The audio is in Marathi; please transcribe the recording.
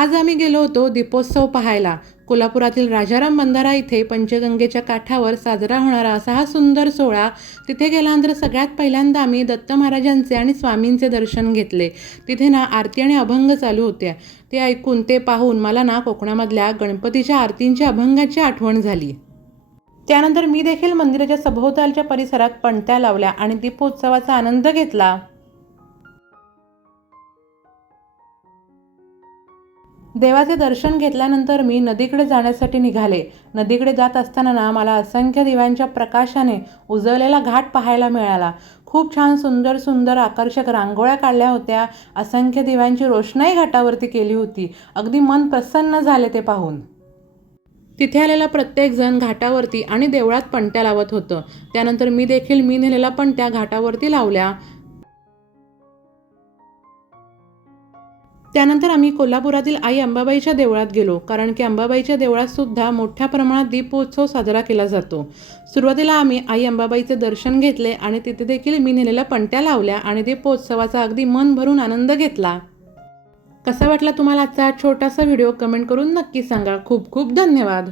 आज आम्ही गेलो होतो दीपोत्सव पाहायला. कोल्हापुरातील राजाराम बंधारा इथे पंचगंगेच्या काठावर साजरा होणारा असा हा सुंदर सोहळा. तिथे गेल्यानंतर सगळ्यात पहिल्यांदा आम्ही दत्त महाराजांचे आणि स्वामींचे दर्शन घेतले. तिथे ना आरती आणि अभंग चालू होत्या. ते ऐकून ते पाहून मला ना कोकणामधल्या गणपतीच्या आरतींच्या अभंगाची आठवण झाली. त्यानंतर मी देखील मंदिराच्या सभोवतालच्या परिसरात पणत्या लावल्या आणि दीपोत्सवाचा आनंद घेतला. देवाचे दर्शन घेतल्यानंतर मी नदीकडे जाण्यासाठी निघाले. नदीकडे जात असताना ना मला असंख्य दिव्यांच्या प्रकाशाने उजळलेला घाट पाहायला मिळाला. खूप छान सुंदर सुंदर आकर्षक रांगोळ्या काढल्या होत्या. असंख्य दिव्यांची रोषणाई घाटावरती केली होती. अगदी मन प्रसन्न झाले ते पाहून. तिथे आलेला प्रत्येकजण घाटावरती आणि देवळात पणत्या लावत होतं. त्यानंतर मी देखील मी नेलेला पणत्या घाटावरती लावल्या. त्यानंतर आम्ही कोल्हापुरातील आई अंबाबाईच्या देवळात गेलो कारण की अंबाबाईच्या देवळात सुद्धा मोठ्या प्रमाणात दीपोत्सव साजरा केला जातो. सुरुवातीला आम्ही आई अंबाबाईचे दर्शन घेतले आणि तिथे देखील मी नेलेल्या पणत्या लावल्या आणि दीपोत्सवाचा अगदी मन भरून आनंद घेतला. कसा वाटला तुम्हाला आजचा छोटासा व्हिडिओ कमेंट करून नक्की सांगा. खूप खूप धन्यवाद.